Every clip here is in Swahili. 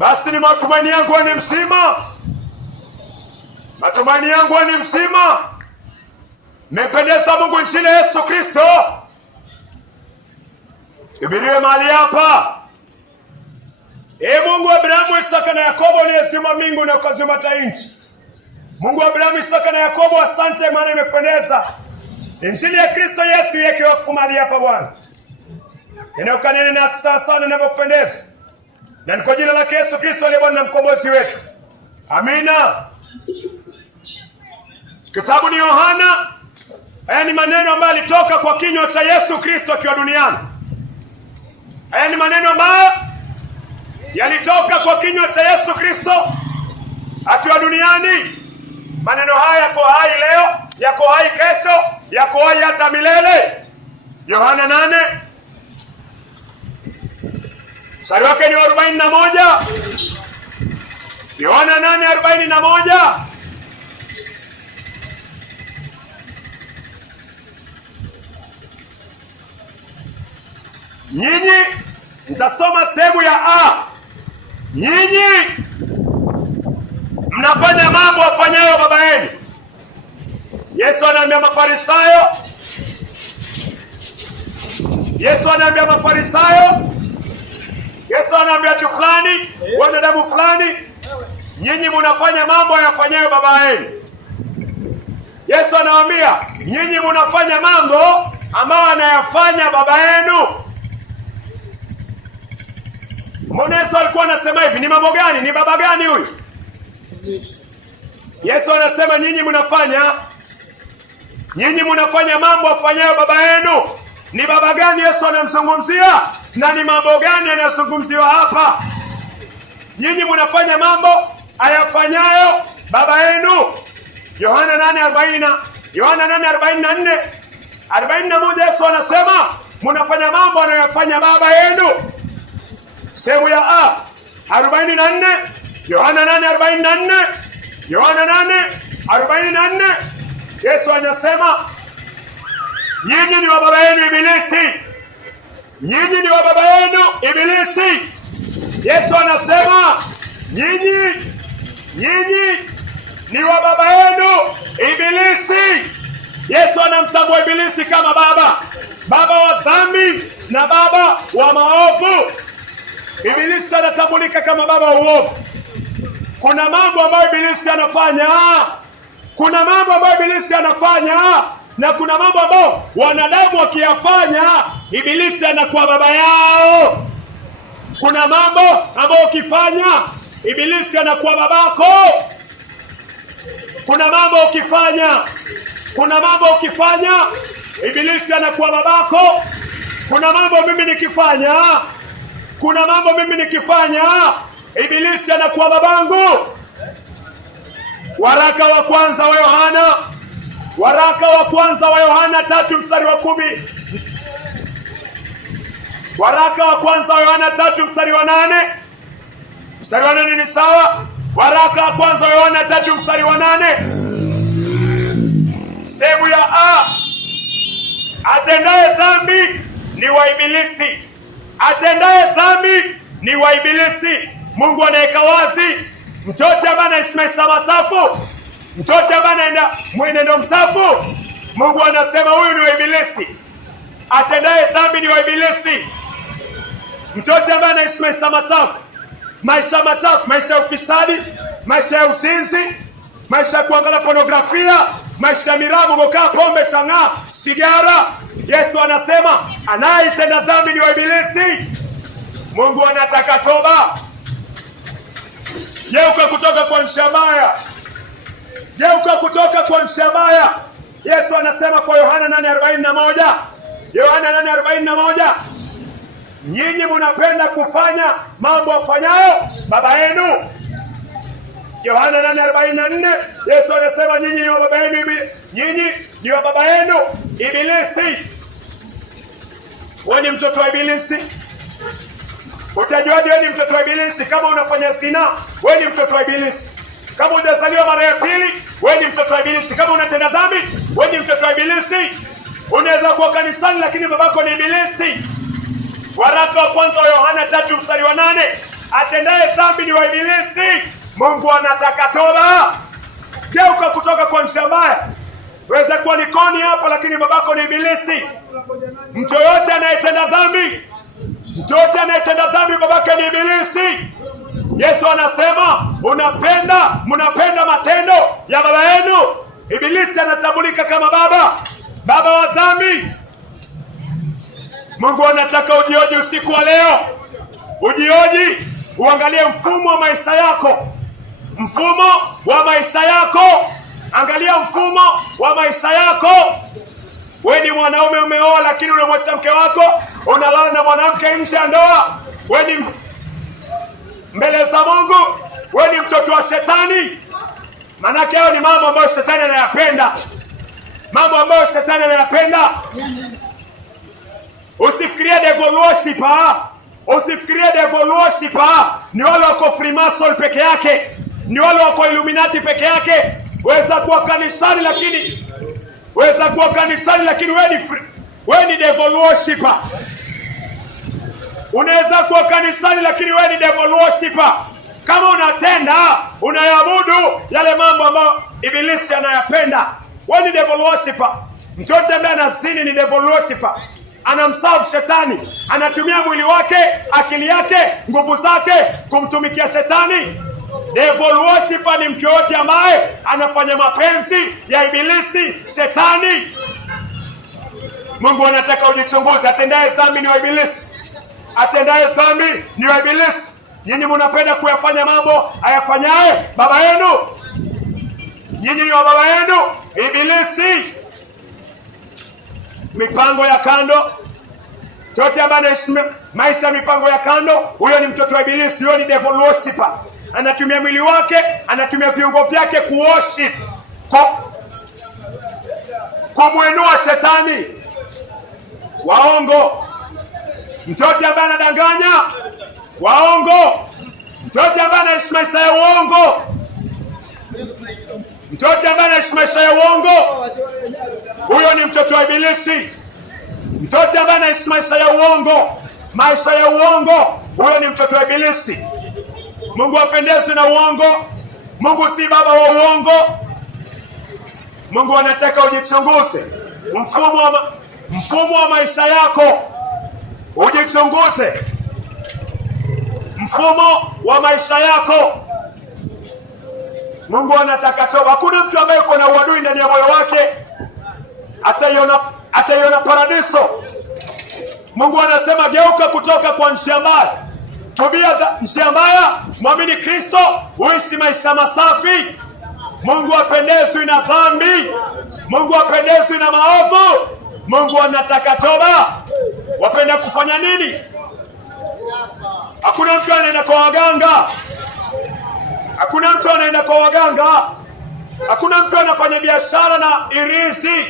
Basi ni matumaini yangu ni mzima. Matumaini yangu ni mzima. Mmependeza Mungu nchini Yesu Kristo. Ibiriwe mahali hapa. Mungu wa Abrahamu, Isaka na Yakobo uliyezima mbingu na ukazima nchi. Mungu wa Abrahamu, Isaka na Yakobo, asante maana imependeza. Injili ya Kristo Yesu yake wakfu mahali hapa Bwana. Inaokanene nasi sana inavyopendeza. Na ni kwa jina la Yesu Kristo aliye Bwana na mkombozi wetu. Amina. Kitabu ni Yohana. Haya ni maneno ambayo yalitoka kwa kinywa cha Yesu Kristo akiwa duniani. Haya ni maneno ambayo yalitoka kwa kinywa cha Yesu Kristo akiwa duniani. Maneno haya yako hai leo, yako hai kesho, yako hai hata milele. Yohana 8 mstari wake ni 41. Yohana 8:41. Nyinyi mtasoma sehemu ya A. Nyinyi mnafanya mambo afanyayo baba yenu. Yesu anaambia Mafarisayo. Yesu anaambia Mafarisayo. Yesu anaambia watu fulani, wanadamu fulani, nyinyi mnafanya mambo yafanyayo baba yenu. Yesu anawaambia, nyinyi mnafanya mambo ambayo anayafanya baba yenu. Mbona Yesu alikuwa anasema hivi? Ni mambo gani? Ni baba gani huyu? Yesu anasema nyinyi mnafanya mambo afanyayo baba yenu. Ni baba gani Yesu anamzungumzia? Na ni mambo gani yanazungumziwa hapa? Nyinyi mnafanya mambo ayafanyayo baba yenu. Yohana 8:40, Yohana 8:44, 41 Yesu anasema mnafanya mambo anayofanya baba yenu. Sehemu ya A 44, Yohana 8:44, Yohana 8:44 Yesu anasema nyinyi ni wa baba yenu Ibilisi. Nyinyi ni wa baba yenu Ibilisi. Yesu anasema nyinyi ni wa baba yenu Ibilisi. Yesu anamtambua Ibilisi kama baba wa dhambi na baba wa maovu. Ibilisi anatambulika kama baba wa uovu. Kuna mambo ambayo Ibilisi anafanya. Kuna mambo ambayo Ibilisi anafanya. Na kuna mambo ambayo wanadamu wakiyafanya, Ibilisi anakuwa baba yao. Kuna mambo ambayo ukifanya, Ibilisi anakuwa babako. Kuna mambo ukifanya, Ibilisi anakuwa babako. Kuna mambo mimi nikifanya, Ibilisi anakuwa babangu. Waraka wa kwanza wa Yohana 3 mstari wa 10. Waraka wa kwanza wa Yohana 3 mstari wa 8. Mstari wa 8 ni sawa. Waraka wa kwanza wa Yohana 3 mstari wa 8. Sehemu ya A. Atendaye dhambi ni wa Ibilisi. Atendaye dhambi ni wa Ibilisi. Mungu anaweka wazi, mtoto ambaye anasimamisha machafu, mtoto ambaye anaenda mwenendo mchafu, Mungu anasema huyu ni wa Ibilisi. Atendaye dhambi ni wa Ibilisi. Mtoto ambaye anasimamisha machafu, maisha ya ufisadi, maisha ya uzinzi, maisha ya kuangalia pornografia, maisha ya mirabu, kukaa pombe, chang'aa, sigara, Yesu anasema anayetenda dhambi ni wa Ibilisi. Mungu anataka toba. Geuka kutoka kwa njia mbaya. Yesu anasema kwa Yohana 8:41. Yohana 8:41. Nyinyi mnapenda kufanya mambo afanyayo baba yenu. Yohana 8:44. Yesu anasema nyinyi ni wa baba yenu Ibilisi. Wewe ni mtoto wa Ibilisi. Utajuaje wewe ni mtoto wa Ibilisi? Kama unafanya zina, wewe ni mtoto wa Ibilisi. Kama hujazaliwa mara ya pili, wewe ni mtoto wa Ibilisi. Kama unatenda dhambi, wewe ni mtoto wa Ibilisi. Unaweza kuwa kanisani lakini babako ni Ibilisi. Waraka wa kwanza wa Yohana 3:8, atendaye dhambi ni wa ibilisi. Mungu anataka toba. Geuka kutoka kwa njia mbaya. Weza kuwa ni koni hapa, lakini babako ni ibilisi. Mtu yote anayetenda dhambi, babake ni ibilisi. Yesu anasema mnapenda matendo ya baba yenu. Ibilisi anatambulika kama baba wa dhambi. Mungu anataka ujioji usiku wa leo. Ujioji, uangalie mfumo wa maisha yako. Angalia mfumo wa maisha yako. Wewe ni mwanaume umeoa, lakini unamwacha mke wako, unalala na mwanamke nje ya ndoa. Wewe ni mbele za Mungu, wewe ni mtoto wa shetani. Manake hayo ni mambo ambayo shetani anayapenda. Usifikirie devil worshiper ni wale wako Freemason peke yake, ni wale wako Illuminati peke yake. Weza kuwa kanisani lakini wewe ni devil worshiper. Unaweza kuwa kanisani lakini wewe ni devil worshiper. Kama unayabudu yale mambo ambayo ibilisi anayapenda, wewe ni devil worshiper. Mtoto ambaye anazini ni devil worshiper. Anamserve shetani, anatumia mwili wake, akili yake, nguvu zake kumtumikia shetani. Devil worshiper ni mtu yote ambaye anafanya mapenzi ya ibilisi, shetani. Mungu anataka ujichunguze. Atendaye dhambi ni wa ibilisi. Nyinyi mnapenda kuyafanya mambo ayafanyaye baba yenu. Nyinyi ni wa baba yenu ibilisi. Mipango ya kando. Mtoto ambaye anaishi maisha mipango ya kando, huyo ni mtoto wa ibilisi. Huyo ni devil worshiper. Anatumia mwili wake, anatumia viungo vyake kuworship, kumwinua shetani. Waongo. Mtoto ambaye anadanganya, waongo. Mtoto ambaye anaishi maisha ya uongo, huyo ni mtoto wa ibilisi. Mtoto ambaye anaishi maisha ya uongo, huyo ni mtoto wa ibilisi. Mungu hapendezwi na uongo. Mungu si baba wa uongo. Mungu anataka ujichunguze mfumo wa maisha yako. Ujichunguze mfumo wa maisha yako. Mungu anataka toba. Hakuna mtu ambaye yuko na uadui ndani ya moyo wake ataiona paradiso. Mungu anasema geuka kutoka kwa njia mbaya. Tubia njia mbaya, mwamini Kristo, uishi maisha masafi. Mungu hapendezwi na dhambi. Mungu hapendezwi na maovu. Mungu anataka toba. Wapenda kufanya nini? Hakuna mtu anaenda kwa waganga. Hakuna mtu anafanya biashara na irizi.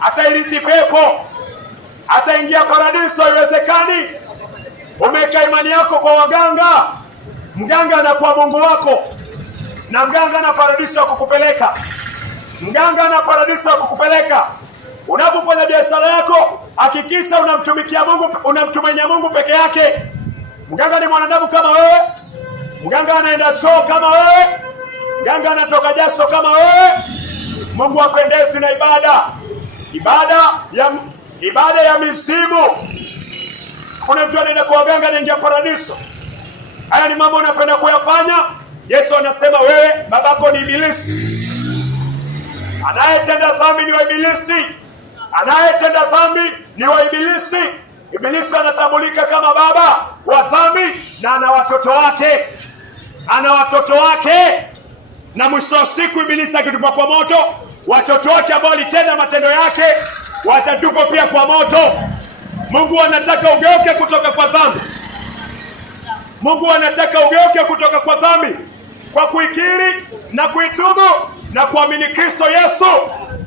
Atairithi pepo, ataingia paradiso. Haiwezekani. Umeweka imani yako kwa waganga. Mganga anakuwa Mungu wako, na mganga ana paradiso ya kukupeleka. Unapofanya biashara yako, hakikisha unamtumainia Mungu peke yake. Mganga ni mwanadamu kama wewe. Mganga anaenda choo kama wewe. Mganga anatoka jasho kama wewe. Mungu hapendezwi na ibada ya mizimu. Kuna mtu anaenda kwa waganga anaingia paradiso. Haya ni mambo unapenda kuyafanya. Yesu anasema wewe babako ni ibilisi. Anayetenda dhambi ni wa ibilisi. Ibilisi anatambulika kama baba wa dhambi, na ana watoto wake. Na mwisho wa siku ibilisi akitupa kwa moto, watoto wake ambao walitenda matendo yake watatupwa pia kwa moto. Mungu anataka ugeuke kutoka kwa dhambi. Kwa kuikiri na kuitubu na kuamini Kristo Yesu,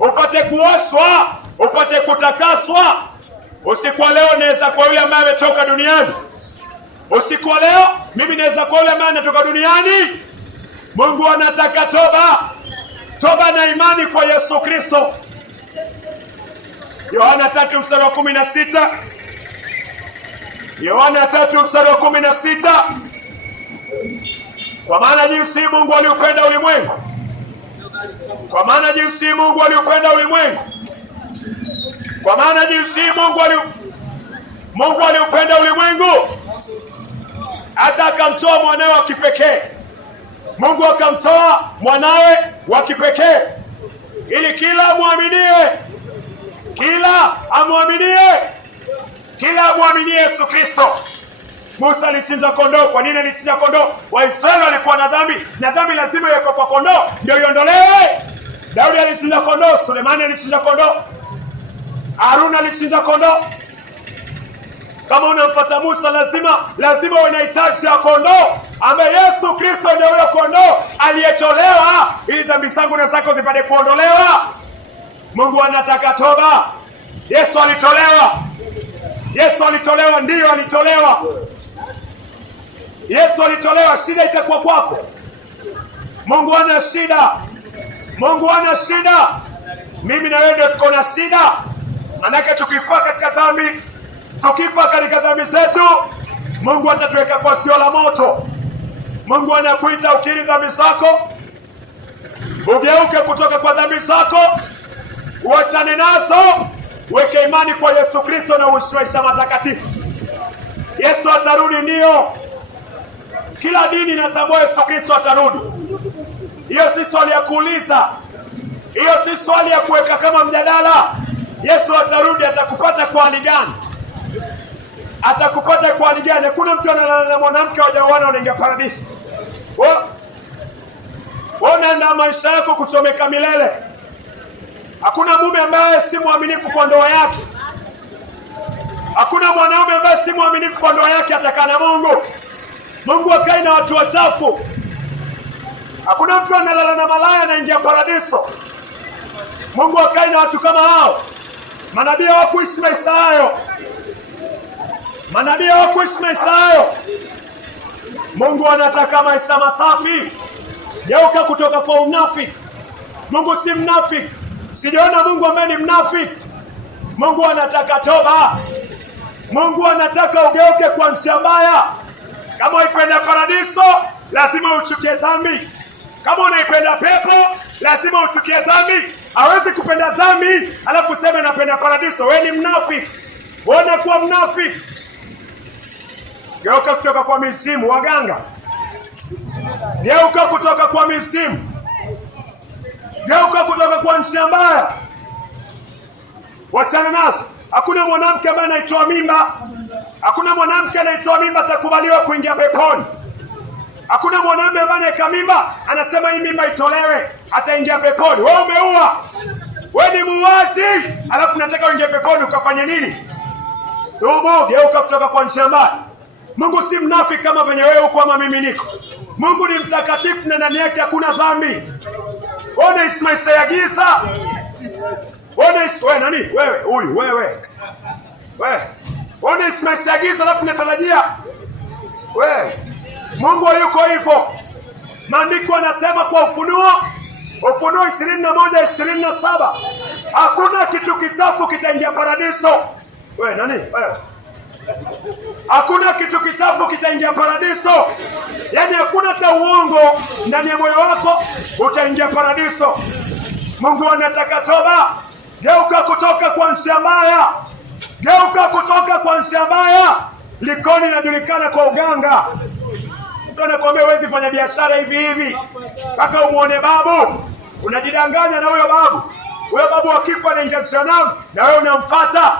upate kuoshwa, upate kutakaswa. Usiku wa leo naweza kwa yule ambaye ametoka duniani. Usiku wa leo mimi naweza kwa yule ambaye anatoka duniani. Mungu anataka toba. toba na imani kwa Yesu Kristo. Yohana 3:16. Yohana 3:16. Kwa maana jinsi Mungu aliupenda ulimwengu. Kwa maana jinsi Mungu aliupenda ulimwengu. Kwa maana jinsi Mungu aliupenda ulimwengu hata akamtoa mwanawe wa kipekee. Mungu akamtoa mwanawe wa kipekee ili kila amwaminie Yesu Kristo. Musa alichinja kondoo. Kwa nini alichinja kondoo? Waisraeli walikuwa na dhambi, na dhambi lazima iwekwe kwa kondoo ndio iondolewe. Daudi alichinja kondoo, Sulemani alichinja kondoo, Haruna alichinja kondoo. Kama unamfuata Musa lazima unahitaji ya kondoo ambaye Yesu Kristo ndio huyo kondoo aliyetolewa ili dhambi zangu na zako zipate kuondolewa. Mungu anataka toba. Yesu alitolewa. Ndio alitolewa. Yesu alitolewa. Shida itakuwa kwako. Mungu hana shida. Mimi na wewe ndio tuko na shida. Manake tukifa katika dhambi zetu, Mungu atatuweka kwa sio la moto. Mungu anakuita ukiri dhambi zako, ugeuke kutoka kwa dhambi zako, uachane nazo, weke imani kwa Yesu Kristo na uishi maisha matakatifu. Yesu atarudi, ndio. Kila dini inatambua Yesu Kristo atarudi. Hiyo si swali ya kuuliza. Hiyo si swali ya kuweka kama mjadala. Yesu atarudi, atakupata kwa hali gani? Hakuna mtu analala na mwanamke hawajaoana wanaingia paradisi. Unaenda maisha yako kuchomeka milele. Hakuna mume ambaye si mwaminifu kwa ndoa yake. Hakuna mwanaume ambaye si mwaminifu kwa ndoa yake atakaa na Mungu. Mungu hakai na watu wachafu. Hakuna mtu analala na malaya anaingia paradiso. Mungu hakai na watu kama hao. Manabii hawakuishi maisha hayo. Mungu anataka maisha masafi. Geuka kutoka kwa unafiki. Mungu si mnafiki. Sijaona Mungu ambaye ni mnafiki. Mungu anataka toba. Mungu anataka ugeuke kwa njia mbaya. Kama unaipenda paradiso, lazima uchukie dhambi. Kama unaipenda pepo, lazima uchukie dhambi. Hawezi kupenda dhambi alafu useme napenda paradiso. Wewe ni mnafiki. Unakuwa mnafiki. Geuka kutoka kwa mizimu, waganga. Geuka kutoka kwa mizimu. Geuka kutoka kwa njia mbaya. Wachana nazo. Hakuna mwanamke ambaye anaitoa mimba. Hakuna mwanamke anaitoa mimba atakubaliwa kuingia peponi. Hakuna mwanamume ambaye anaweka mimba anasema hii mimba itolewe ataingia peponi. Wewe umeua. Wewe ni muuaji. Alafu nataka uingie peponi ukafanya nini? Tubu, geuka kutoka kwa njia mbaya. Mungu si mnafiki kama venye wewe uko ama mimi niko. Mungu ni mtakatifu na ndani yake hakuna dhambi. Wewe Ismail ya giza. Wewe nani? Wewe huyu wewe. Wewe Ismail ya giza alafu natarajia. Wewe Mungu hayuko hivyo. Maandiko yanasema kwa Ufunuo 21:27 hakuna kitu kichafu kitaingia paradiso. Wewe nani? Wewe. Hakuna kitu kichafu kitaingia paradiso. Yaani hakuna hata uongo ndani ya moyo wako utaingia paradiso. Mungu anataka toba. Geuka kutoka kwa njia mbaya. Likoni inajulikana kwa uganga. Mtu anakuambia huwezi fanya biashara hivi mpaka umuone babu. Unajidanganya na huyo babu. Huyo babu akifa anaingia jehanamu na wewe unamfuata.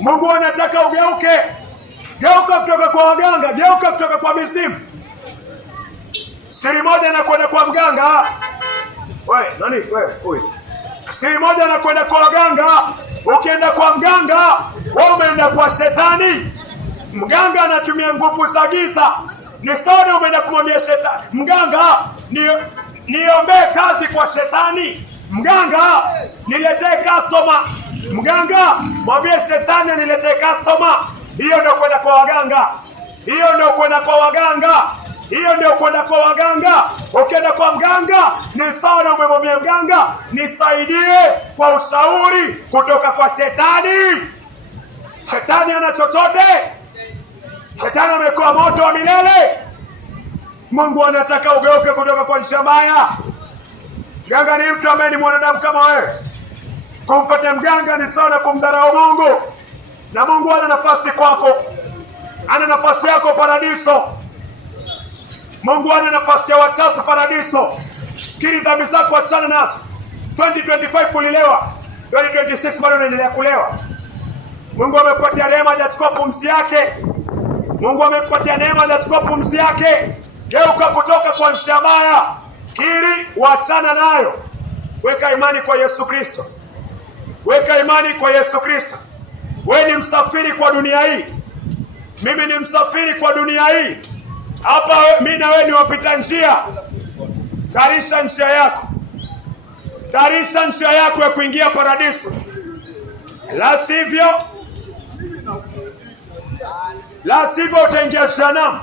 Mungu anataka ugeuke. Geuka kutoka kwa waganga, geuka kutoka kwa mizimu. Siri moja na kwenda kwa mganga. Wewe, nani wewe? Huyu. Siri moja na kwenda kwa waganga. Ukienda kwa mganga, wewe umeenda kwa shetani. Mganga anatumia nguvu za giza. Ni sawa umeenda kumwambia shetani, mganga, niombee kazi kwa shetani. Mganga, niletee customer. Mganga, mwambie shetani niletee customer. Hiyo ndio kwenda kwa waganga. Hiyo ndio kwenda kwa waganga. Ukienda kwa mganga ni sawa na umemwambia mganga, nisaidie kwa ushauri kutoka kwa shetani. Shetani ana chochote? Shetani amekuwa moto wa milele. Mungu anataka ugeuke kutoka kwa njia mbaya. Mganga ni mtu ambaye ni mwanadamu kama wewe. Kumfuata mganga ni sawa na kumdharau Mungu. Na Mungu ana nafasi kwako. Ana nafasi yako paradiso. Mungu ana nafasi ya wachafu paradiso. Kiri dhambi zako achana nazo. 2025 ulilewa, 2026 bado unaendelea kulewa. Mungu amekupatia neema ya kuchukua pumzi yake. Mungu amekupatia neema ya kuchukua pumzi yake. Geuka kutoka kwa njia mbaya. Kiri, waachana nayo. Weka imani kwa Yesu Kristo. Weka imani kwa Yesu Kristo. Wewe ni msafiri kwa dunia hii. Mimi ni msafiri kwa dunia hii. Hapa mimi na wewe ni wapita njia. Tayarisha njia yako. Tayarisha njia yako ya kuingia paradiso. La sivyo utaingia jehanamu.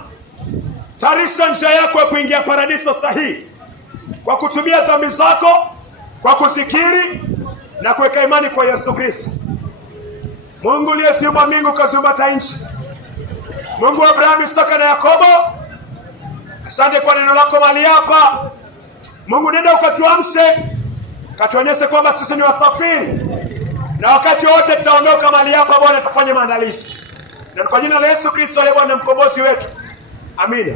Tayarisha njia yako ya kuingia paradiso sahihi. Kwa kutumia dhambi zako, kwa kusikiri na kuweka imani kwa Yesu Kristo. Mungu aliyeziumba mbingu kaziumba hata nchi. Mungu wa Abrahamu, Isaka na Yakobo, asante kwa neno lako mahali hapa. Mungu, nenda ukatuamshe, katuonyeshe kwamba sisi ni wasafiri. Na wakati wote tutaondoka mahali hapa Bwana, tufanye maandalizi. Na kwa jina la Yesu Kristo aliye Bwana mkombozi wetu. Amina.